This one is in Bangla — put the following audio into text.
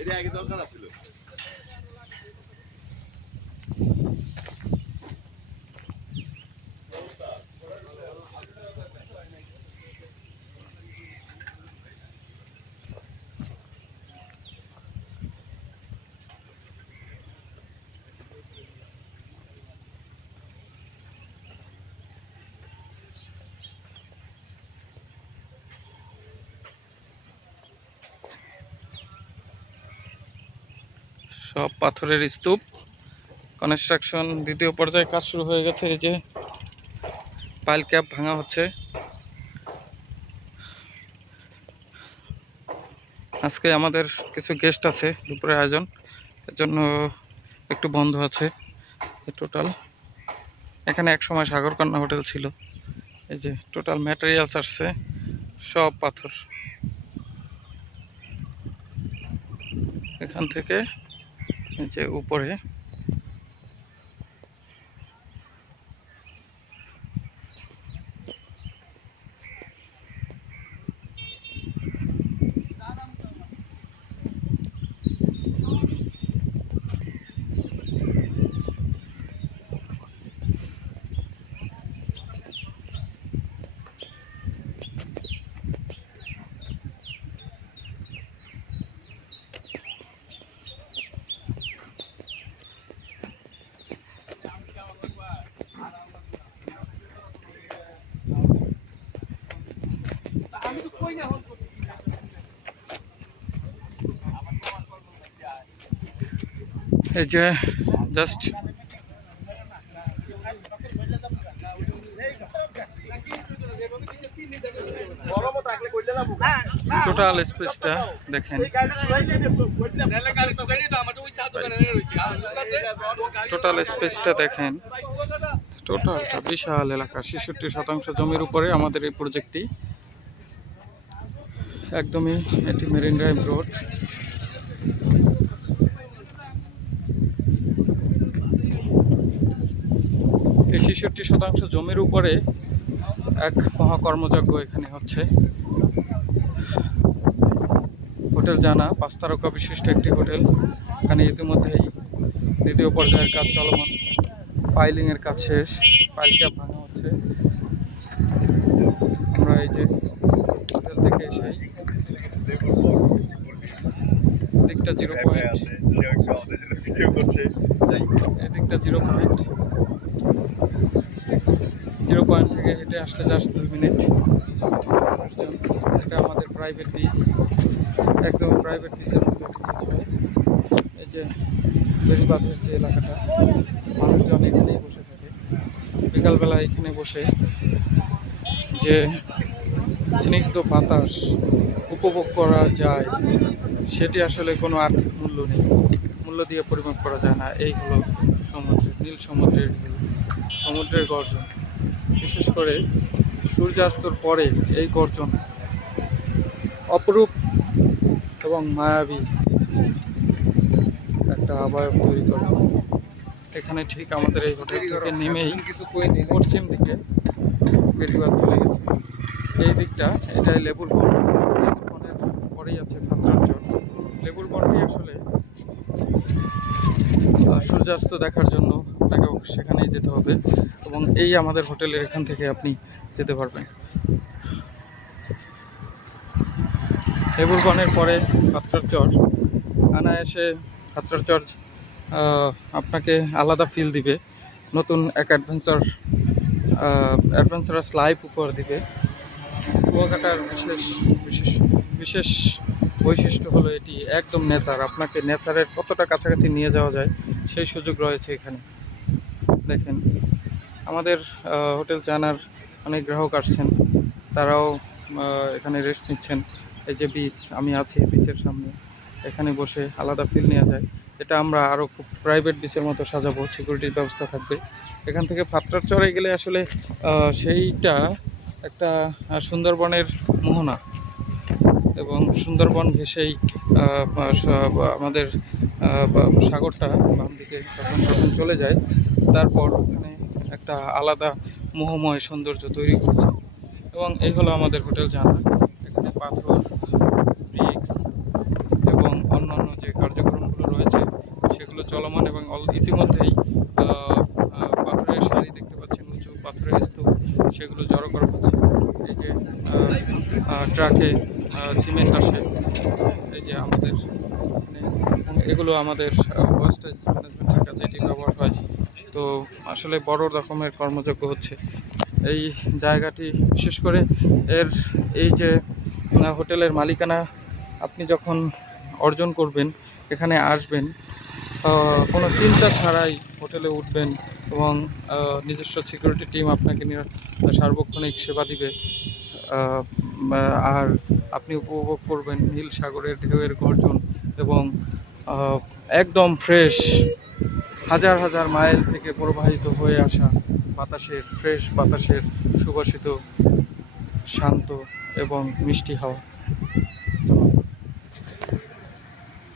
এটা আগে দরকার ছিল। সব পাথরের স্তূপ। কনস্ট্রাকশন দ্বিতীয় পর্যায়ে কাজ শুরু হয়ে গেছে। এই যে পাইল ক্যাপ ভাঙা হচ্ছে। আজকে আমাদের কিছু গেস্ট আছে, দুপুরের আয়োজন, এর জন্য একটু বন্ধ আছে টোটাল। এখানে একসময় সাগরকন্যা হোটেল ছিল। এই যে টোটাল ম্যাটেরিয়ালস আসছে সব পাথর। এখান থেকে এই যে উপরে এই যে জাস্ট টোটাল স্পেসটা দেখেন। টোটাল স্পেসটা দেখেন। টোটালটা বিশাল এলাকা, ৬৬% জমির উপরে আমাদের এই প্রজেক্টটি। একদমই এটি মেরিন ড্রাইভ রোড। এই ৬৬% জমির উপরে এক মহাকর্মযজ্ঞ এখানে হচ্ছে। হোটেল জানা ৫ তারকা বিশিষ্ট একটি হোটেল। এখানে ইতিমধ্যেই দ্বিতীয় পর্যায়ের কাজ চলমান। পাইলিংয়ের কাজ শেষ, পাইল ক্যাপ ভাঙা হচ্ছে। আমরা এই যে হোটেল থেকে এসেই দিকটা 0 পয়েন্ট, এদিকটা 0 পয়েন্ট। 0 পয়েন্ট থেকে হেঁটে আসলে জাস্ট 2 মিনিট। এটা আমাদের প্রাইভেট বিচ, একদম প্রাইভেট বিচের মতো একটি কাজ হয়। এই যে বেড়িবাঁধের যে এলাকাটা, মানুষজন এখানেই বসে থাকে। বিকালবেলা এখানে বসে যে স্নিগ্ধ বাতাস উপভোগ করা যায়, সেটি আসলে কোনো আর্থিক মূল্য নেই, মূল্য দিয়ে পরিমাপ করা যায় না। এই হলো সমুদ্রের, নীল সমুদ্রের ঢেউ, সমুদ্রের গর্জন। বিশেষ করে সূর্যাস্তর পরে এই গর্জন অপরূপ এবং মায়াবী একটা আবয়ব তৈরি করে। এখানে ঠিক আমাদের এই হোটেল থেকে নেমেই পশ্চিম দিকে বেড়িবাঁধ চলে গেছে। এই দিকটা এটাই লেবুর বন। লেবুর বনের পরেই আছে ভাদ্রার চর। লেবুর বনটি আসলে সূর্যাস্ত দেখার জন্য আপনাকে সেখানেই যেতে হবে, এবং এই আমাদের হোটেলের এখান থেকে আপনি যেতে পারবেন। লেবুর বনের পরে ভাদ্রার চর। অনায়াসে ভাদ্রার চর আপনাকে আলাদা ফিল দিবে, নতুন এক অ্যাডভেঞ্চারাস লাইফ উপহার দিবে। কুয়াকাটার বিশেষ বৈশিষ্ট্য হলো এটি একদম নেচার। আপনাকে নেচারের কতটা কাছাকাছি নিয়ে যাওয়া যায় সেই সুযোগ রয়েছে এখানে। দেখেন, আমাদের হোটেল জানার অনেক গ্রাহক আসছেন, তারাও এখানে রেস্ট নিচ্ছেন। এই যে বিচ, আমি আছি বিচের সামনে, এখানে বসে আলাদা ফিল নেওয়া যায়। এটা আমরা আরও খুব প্রাইভেট বিচের মতো সাজাবো, সিকিউরিটির ব্যবস্থা থাকবে। এখান থেকে ভাদ্রার চরে গেলে আসলে সেইটা একটা সুন্দরবনের মোহনা, এবং সুন্দরবন ঘেঁষেই আমাদের সাগরটা বাম দিকে যখন চলে যায়, তারপর ওখানে একটা আলাদা মোহময় সৌন্দর্য তৈরি করেছে। এবং এই হলো আমাদের হোটেল জানা। এখানে পাথর, ব্রিজ, ট্রাকে সিমেন্ট আসে। এই যে আমাদের এগুলো আমাদের ওয়েস্টেজ ম্যানেজমেন্টের কাজে এটি ব্যবহার হয়। তো আসলে বড় রকমের কর্মযজ্ঞ হচ্ছে এই জায়গাটি। বিশেষ করে এর এই যে হোটেলের মালিকানা আপনি যখন অর্জন করবেন, এখানে আসবেন, কোনো চিন্তা ছাড়াই হোটেলে উঠবেন এবং নিজস্ব সিকিউরিটি টিম আপনাকে সার্বক্ষণিক সেবা দিবে। আহ, আর আপনি উপভোগ করবেন নীল সাগরের ঢেউয়ের গর্জন এবং আহ, একদম ফ্রেশ হাজার হাজার মাইল থেকে প্রবাহিত হয়ে আসা বাতাসের ফ্রেশ বাতাসের সুবাসিত শান্ত এবং মিষ্টি হাওয়া।